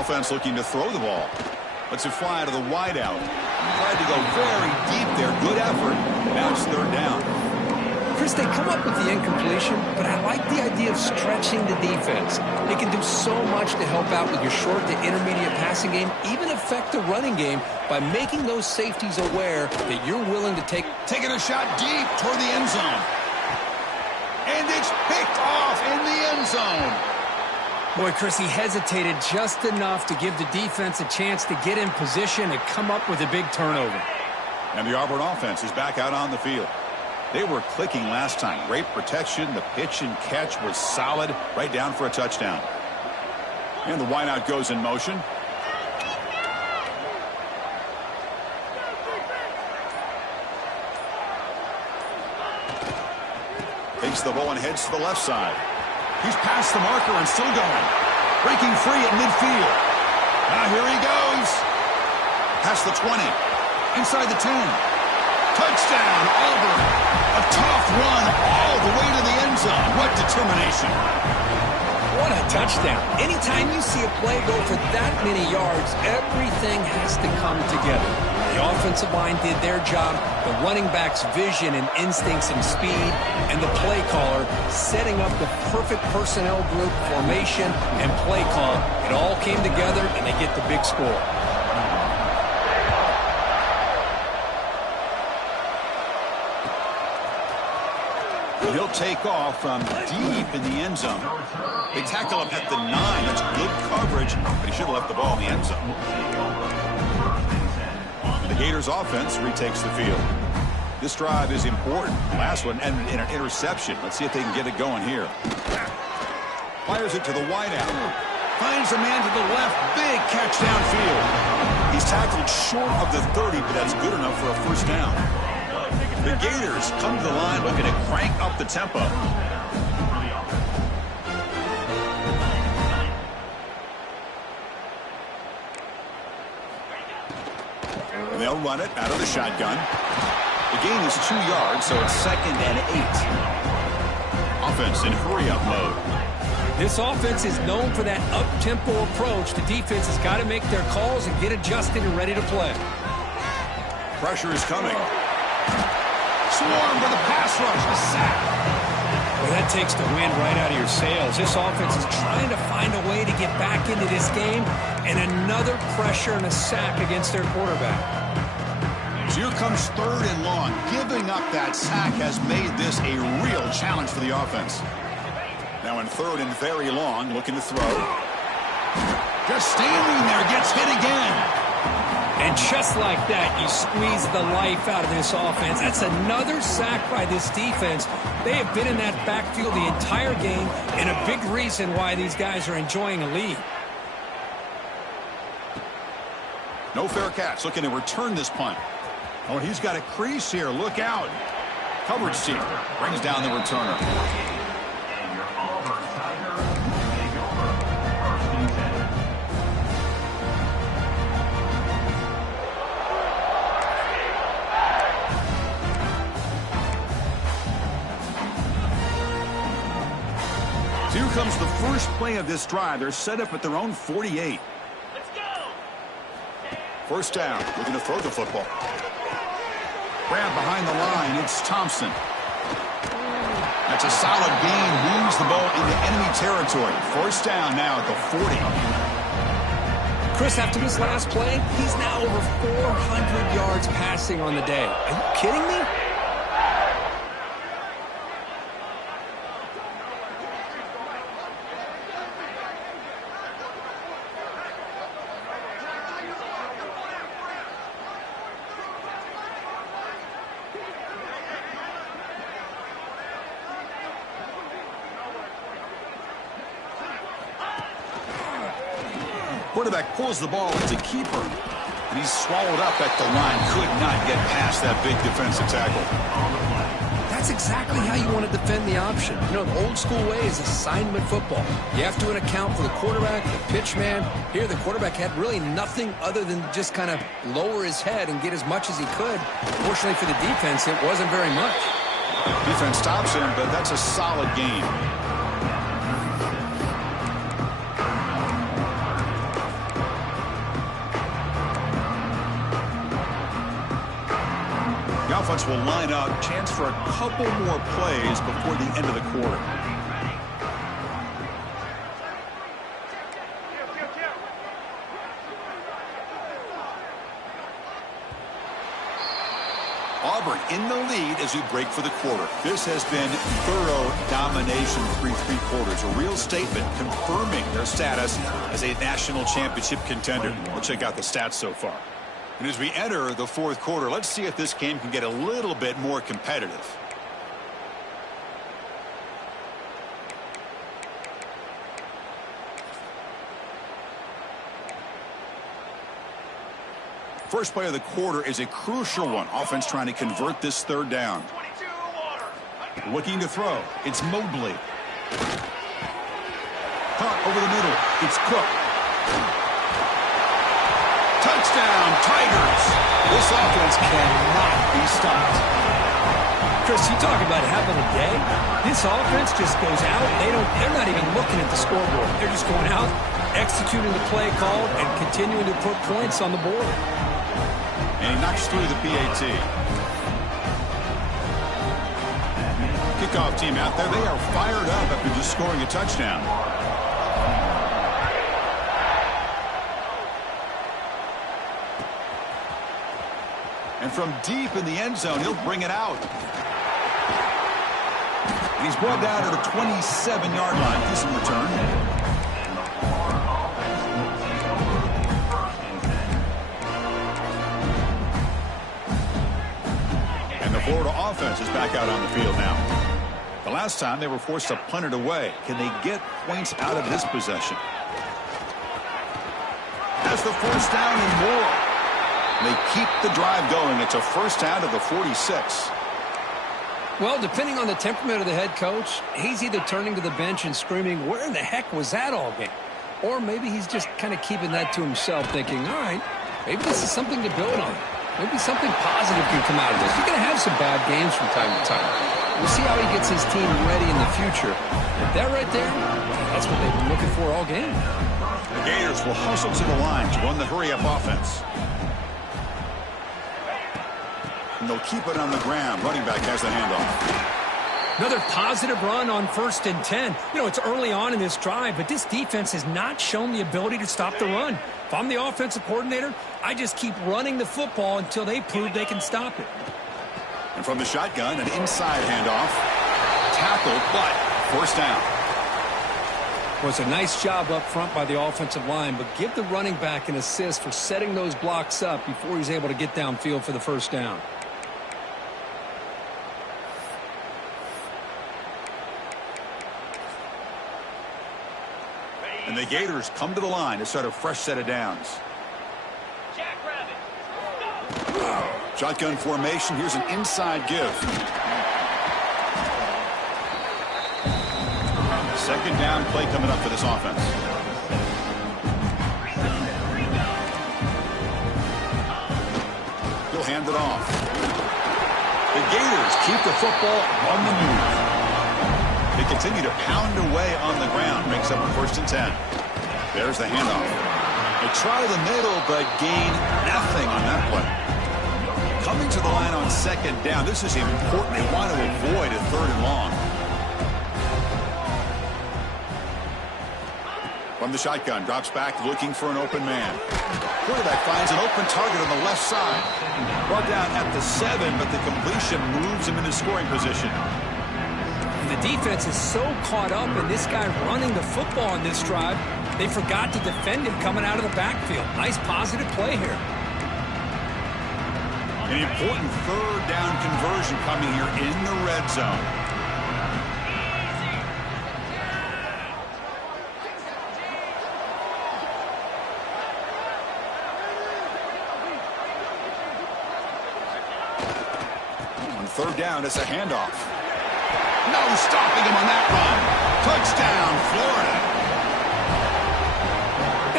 Offense looking to throw the ball. Lets it fly out of the wideout. Tried to go very deep there. Good effort. Now it's third down. Chris, they come up with the incompletion, but I like the idea of stretching the defense. They can do so much to help out with your short to intermediate passing game, even affect the running game by making those safeties aware that you're willing to Taking a shot deep toward the end zone. And it's picked off in the end zone. Boy, Chris, he hesitated just enough to give the defense a chance to get in position and come up with a big turnover. And the Auburn offense is back out on the field. They were clicking last time. Great protection. The pitch and catch was solid. Right down for a touchdown. And the wideout goes in motion. Takes the ball and heads to the left side. He's past the marker and still going. Breaking free at midfield. Now here he goes. Past the 20. Inside the 10. Touchdown, Auburn. A tough run all the way to the end zone. What determination. What a touchdown. Anytime you see a play go for that many yards, everything has to come together. The offensive line did their job, the running back's vision and instincts and speed, and the play caller setting up the perfect personnel group, formation, and play call. It all came together, and they get the big score. He'll take off from deep in the end zone. They tackle him at the 9. That's good coverage, but he should have left the ball in the end zone. The Gators offense retakes the field. This drive is important. Last one ended in an interception. Let's see if they can get it going here. Fires it to the wideout. Finds a man to the left. Big catch downfield. He's tackled short of the 30, but that's good enough for a first down. The Gators come to the line looking to crank up the tempo. run it out of the shotgun. The gain is 2 yards, so it's 2nd and 8. Offense in hurry-up mode. This offense is known for that up-tempo approach. The defense has got to make their calls and get adjusted and ready to play. Pressure is coming. Swarm for the pass rush. A sack. Well, that takes the wind right out of your sails. This offense is trying to find a way to get back into this game, and another pressure and a sack against their quarterback. Here comes 3rd and long. Giving up that sack has made this a real challenge for the offense. Now in 3rd and very long, looking to throw. Just standing there, gets hit again. And just like that, you squeeze the life out of this offense. That's another sack by this defense. They have been in that backfield the entire game, and a big reason why these guys are enjoying a lead. No fair catch, looking to return this punt. Oh, he's got a crease here. Look out. Coverage team brings down the returner. Here comes the first play of this drive. They're set up at their own 48. Let's go. First down, looking to throw the football. Grab behind the line, it's Thompson. That's a solid gain, moves the ball into enemy territory. First down now at the 40. Chris, after this last play, he's now over 400 yards passing on the day. Are you kidding me? Quarterback pulls the ball into keeper, and he's swallowed up at the line. Could not get past that big defensive tackle. That's exactly how you want to defend the option. You know, the old school way is assignment football. You have to account for the quarterback, the pitch man. Here, the quarterback had really nothing other than just kind of lower his head and get as much as he could. Fortunately for the defense, it wasn't very much. Defense stops him, but that's a solid gain. The offense will line up, chance for a couple more plays before the end of the quarter. Auburn in the lead as we break for the quarter. This has been thorough domination through 3 quarters. A real statement confirming their status as a national championship contender. We'll check out the stats so far. And as we enter the 4th quarter, let's see if this game can get a little bit more competitive. First play of the quarter is a crucial one. Offense trying to convert this 3rd down. Looking to throw. It's Mobley. Caught over the middle. It's Cook. Touchdown, Tigers. This offense cannot be stopped. Chris, you talk about having a day. This offense just goes out. They're not even looking at the scoreboard. They're just going out, executing the play called, and continuing to put points on the board. And he knocks through the PAT. Kickoff team out there. They are fired up after just scoring a touchdown. And from deep in the end zone, he'll bring it out. And he's brought down at the 27-yard line. Decent return. And the Florida offense is back out on the field now. The last time they were forced to punt it away. Can they get points out of this possession? That's the first down and more. They keep the drive going. It's a first down to the 46. Well, depending on the temperament of the head coach, he's either turning to the bench and screaming, where in the heck was that all game? Or maybe he's just kind of keeping that to himself, thinking, all right, maybe this is something to build on. maybe something positive can come out of this. You're going to have some bad games from time to time. We'll see how he gets his team ready in the future. But that right there, that's what they've been looking for all game. The Gators will hustle to the line to run the hurry-up offense. And they'll keep it on the ground. Running back has the handoff. Another positive run on 1st and 10. You know, it's early on in this drive, but this defense has not shown the ability to stop the run. If I'm the offensive coordinator, I just keep running the football until they prove they can stop it. And from the shotgun, an inside handoff. Tackled, but first down. Was a nice job up front by the offensive line, but give the running back an assist for setting those blocks up before he's able to get downfield for the first down. And the Gators come to the line to start a fresh set of downs. Shotgun formation. Here's an inside give. Second down play coming up for this offense. He'll hand it off. The Gators keep the football on the move. They continue to pound away on the ground. Makes up a 1st and 10. There's the handoff. They try the middle, but gain nothing on that play. Coming to the line on 2nd down. This is important. They want to avoid a 3rd and long. From the shotgun, drops back looking for an open man. Quarterback finds an open target on the left side. Brought down at the 7, but the completion moves him into scoring position. The defense is so caught up in this guy running the football on this drive, they forgot to defend him coming out of the backfield. Nice positive play here. An important 3rd down conversion coming here in the red zone. On 3rd down, it's a handoff. No stopping him on that run. Touchdown, Florida.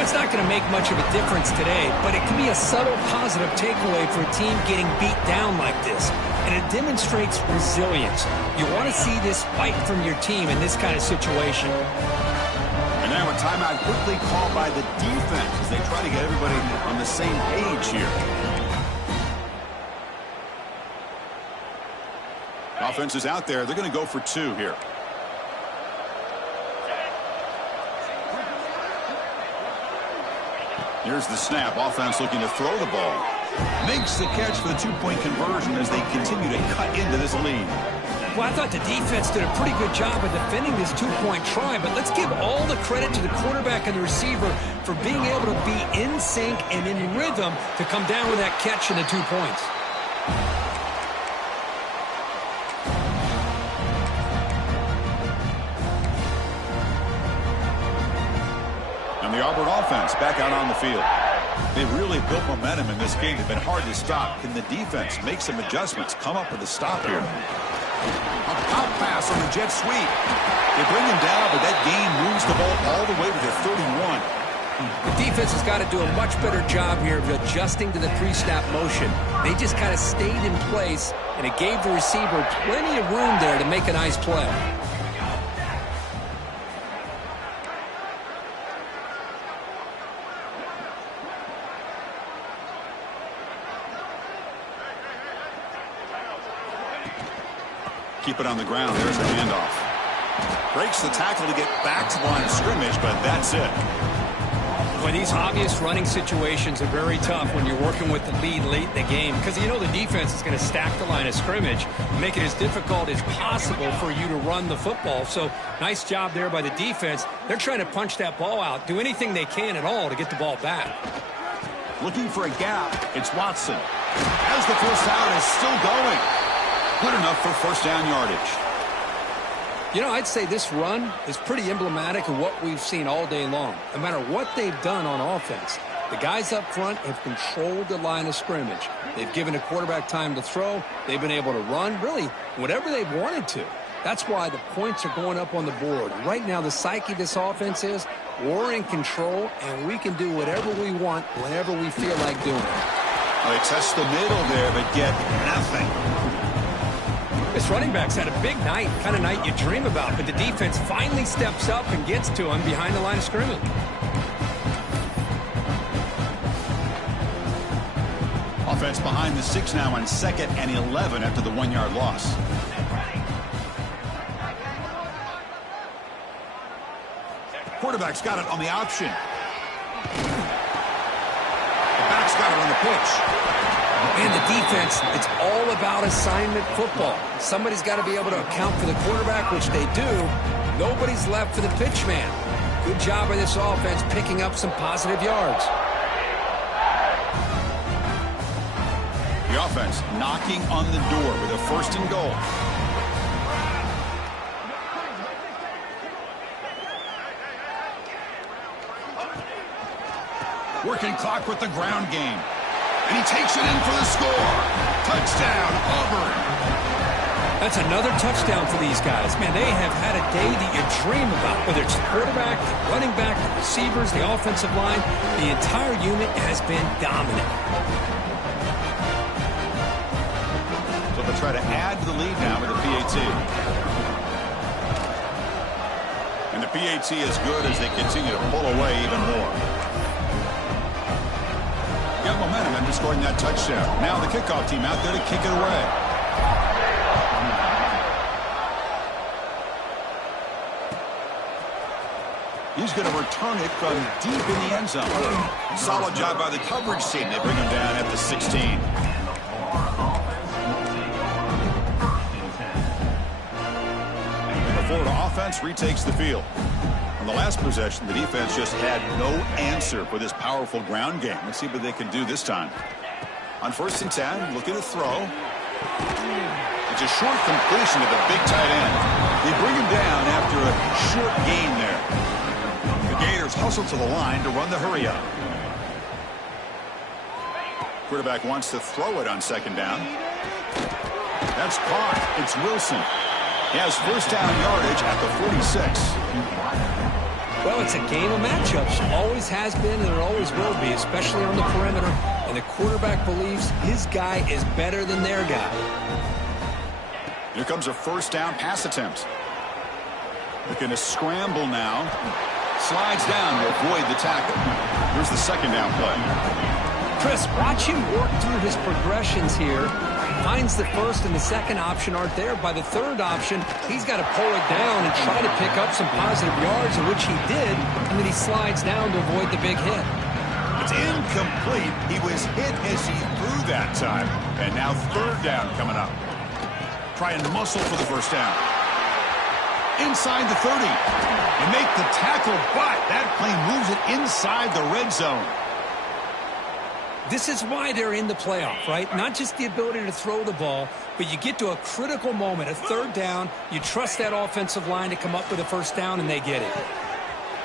It's not going to make much of a difference today, but it can be a subtle positive takeaway for a team getting beat down like this. And it demonstrates resilience. You want to see this fight from your team in this kind of situation. And now a timeout quickly called by the defense as they try to get everybody on the same page here. Offense is out there. They're going to go for 2 here. Here's the snap. Offense looking to throw the ball. Makes the catch for the 2-point conversion as they continue to cut into this lead. Well, I thought the defense did a pretty good job of defending this 2-point try, but let's give all the credit to the quarterback and the receiver for being able to be in sync and in rhythm to come down with that catch and the 2 points. And the Auburn offense back out on the field. They've really built momentum in this game. They've been hard to stop. Can the defense make some adjustments? Come up with a stop here. A pop pass on the jet sweep. They bring him down, but that gain moves the ball all the way to the 31. The defense has got to do a much better job here of adjusting to the pre-snap motion. They just kind of stayed in place, and it gave the receiver plenty of room there to make a nice play. Keep it on the ground. There's the handoff. Breaks the tackle to get back to the line of scrimmage, but that's it. Well, these obvious running situations are very tough when you're working with the lead late in the game because you know the defense is going to stack the line of scrimmage, make it as difficult as possible for you to run the football. So nice job there by the defense. They're trying to punch that ball out, do anything they can at all to get the ball back. Looking for a gap. It's Watson. As the first down is still going. Good enough for first down yardage. You know, I'd say this run is pretty emblematic of what we've seen all day long. No matter what they've done on offense, the guys up front have controlled the line of scrimmage. They've given a quarterback time to throw. They've been able to run, really, whatever they've wanted to. That's why the points are going up on the board. Right now, the psyche of this offense is we're in control, and we can do whatever we want whenever we feel like doing it. Well, they test the middle there, but get nothing. This running back's had a big night, kind of night you dream about, but the defense finally steps up and gets to him behind the line of scrimmage. Offense behind the 6 now on 2nd and 11 after the 1-yard loss. Quarterback's got it on the option. The back's got it on the pitch. And the defense, it's all about assignment football. Somebody's got to be able to account for the quarterback, which they do. Nobody's left for the pitch man. Good job by this offense picking up some positive yards. The offense knocking on the door with a 1st and goal. Working clock with the ground game. And he takes it in for the score. Touchdown, Auburn. That's another touchdown for these guys. Man, they have had a day that you dream about, whether it's the quarterback, the running back, the receivers, the offensive line. The entire unit has been dominant. So they'll try to add to the lead now with the PAT. And the PAT is good as they continue to pull away even more. Got momentum after scoring that touchdown. Now the kickoff team out there to kick it away. He's going to return it from deep in the end zone. Solid job by the coverage team. They bring him down at the 16. And the Florida offense retakes the field. On the last possession, the defense just had no answer for this powerful ground game. Let's see what they can do this time. On 1st and 10, looking to throw. It's a short completion to the big tight end. They bring him down after a short gain there. The Gators hustle to the line to run the hurry up. Quarterback wants to throw it on 2nd down. That's caught. It's Wilson. He has 1st down yardage at the 46. Well, it's a game of matchups. Always has been and it always will be, especially on the perimeter. And the quarterback believes his guy is better than their guy. Here comes a 1st down pass attempt. Looking to scramble now. Slides down to avoid the tackle. Here's the 2nd down play. Chris, watch him work through his progressions here. Finds the 1st and the 2nd option aren't there. By the 3rd option, he's got to pull it down and try to pick up some positive yards, which he did, and then he slides down to avoid the big hit. It's incomplete. He was hit as he threw that time. And now 3rd down coming up. Try and muscle for the 1st down. Inside the 30. And make the tackle, but that play moves it inside the red zone. This is why they're in the playoff, right? Not just the ability to throw the ball, but you get to a critical moment, a 3rd down, you trust that offensive line to come up with a 1st down, and they get it.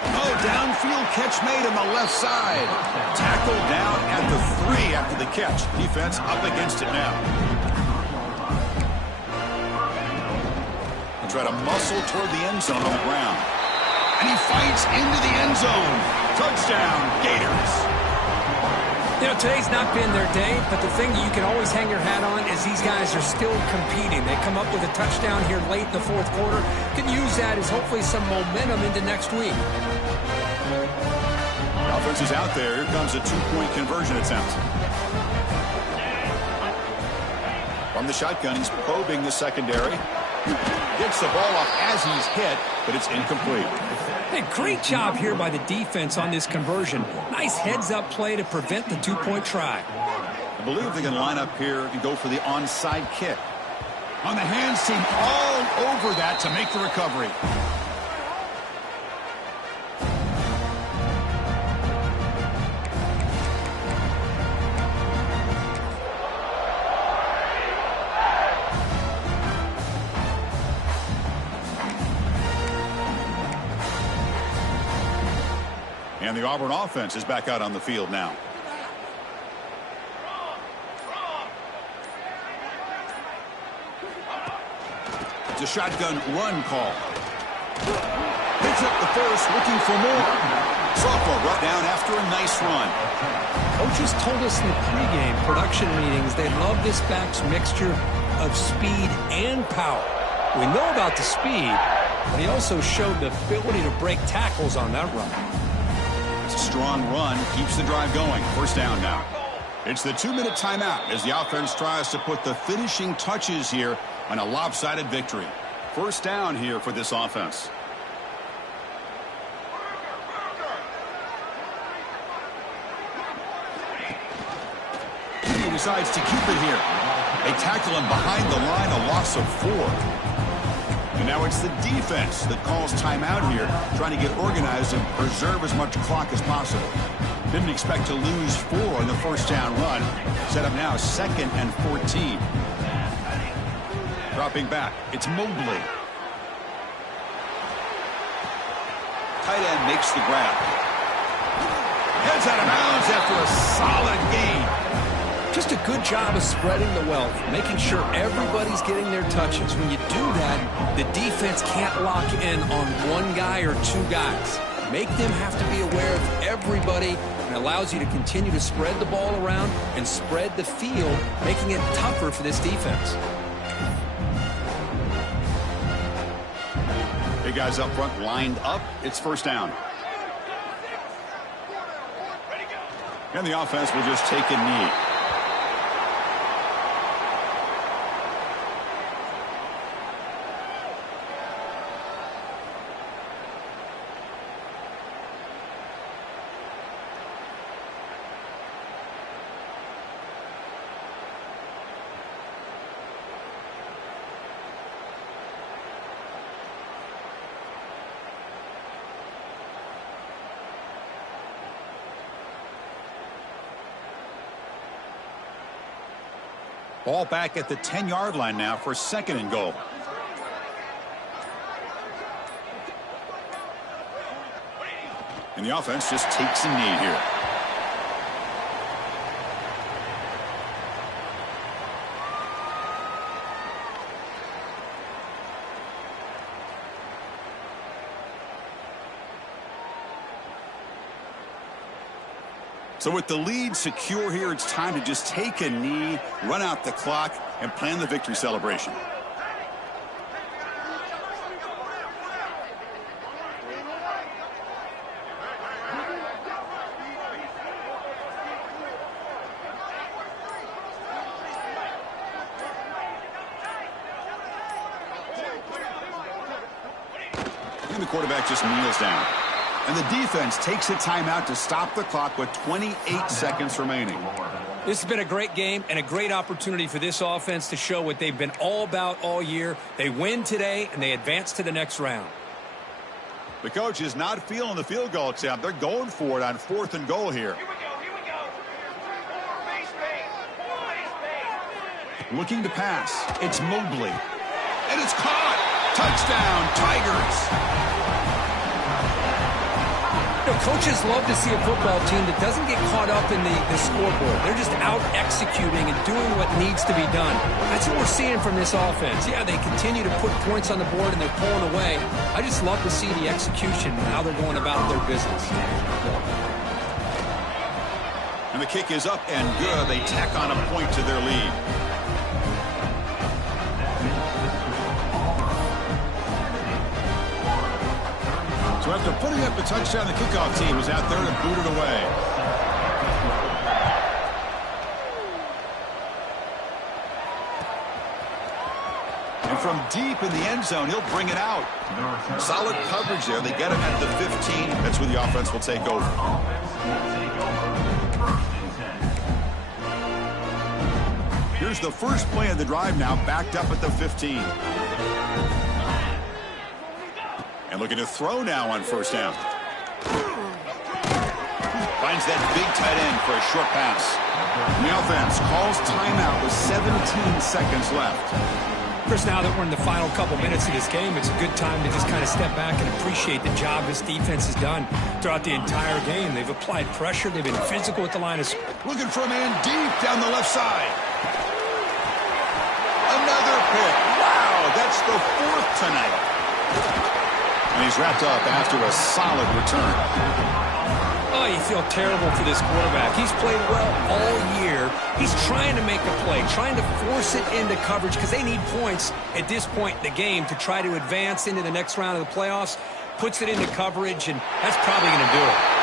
Oh, downfield catch made on the left side. Tackle down at the 3 after the catch. Defense up against it now. They'll try to muscle toward the end zone on the ground. And he fights into the end zone. Touchdown, Gators. You know, today's not been their day, but the thing you can always hang your hat on is these guys are still competing. They come up with a touchdown here late in the 4th quarter. Can use that as hopefully some momentum into next week. Offense is out there. Here comes a 2-point conversion attempt. From the shotgun, he's probing the secondary. Gets the ball off as he's hit, but it's incomplete. Hey, great job here by the defense on this conversion. Nice heads-up play to prevent the 2-point try. I believe they can line up here and go for the onside kick. On the hands team all over that to make the recovery. And the Auburn offense is back out on the field now. It's a shotgun run call. Picks up the 1st, looking for more. Sophomore brought down after a nice run. Coaches told us in the pregame production meetings they love this back's mixture of speed and power. We know about the speed, but he also showed the ability to break tackles on that run. It's a strong run, keeps the drive going. First down now. It's the 2-minute timeout as the offense tries to put the finishing touches here on a lopsided victory. First down here for this offense. He decides to keep it here. They tackle him behind the line, a loss of 4. And now it's the defense that calls timeout here, trying to get organized and preserve as much clock as possible. Didn't expect to lose 4 on the first down run. Set up now 2nd and 14. Dropping back, it's Mobley. Tight end makes the grab. Heads out of bounds after a solid gain. Just a good job of spreading the wealth, making sure everybody's getting their touches. When you do that, the defense can't lock in on one guy or 2 guys. Make them have to be aware of everybody, and allows you to continue to spread the ball around and spread the field, making it tougher for this defense. Big guys up front lined up. It's first down. And the offense will just take a knee. Ball back at the 10-yard line now for 2nd and goal. And the offense just takes a knee here. So with the lead secure here, it's time to just take a knee, run out the clock, and plan the victory celebration. And the quarterback just kneels down. And the defense takes a timeout to stop the clock with 28 seconds remaining. This has been a great game and a great opportunity for this offense to show what they've been all about all year. They win today, and they advance to the next round. The coach is not feeling the field goal attempt. They're going for it on 4th and goal here. Looking to pass. It's Mobley. And it's caught. Touchdown, Tigers. Coaches love to see a football team that doesn't get caught up in the scoreboard. They're just out executing and doing what needs to be done. That's what we're seeing from this offense. Yeah, they continue to put points on the board and they're pulling away. I just love to see the execution and how they're going about their business. And the kick is up and good. They tack on a point to their lead. So after putting up a touchdown, the kickoff team is out there to boot it away. And from deep in the end zone, he'll bring it out. Solid coverage there. They get him at the 15. That's where the offense will take over. Here's the first play of the drive now, backed up at the 15. And looking to throw now on first down. Finds that big tight end for a short pass. And the offense calls timeout with 17 seconds left. Chris, now that we're in the final couple minutes of this game, it's a good time to just kind of step back and appreciate the job this defense has done throughout the entire game. They've applied pressure. They've been physical at the line of scrimmage. Looking for a man deep down the left side. Another pick. Wow, that's the 4th tonight. And he's wrapped up after a solid return. Oh, you feel terrible for this quarterback. He's played well all year. He's trying to make a play, trying to force it into coverage because they need points at this point in the game to try to advance into the next round of the playoffs. Puts it into coverage, and that's probably going to do it.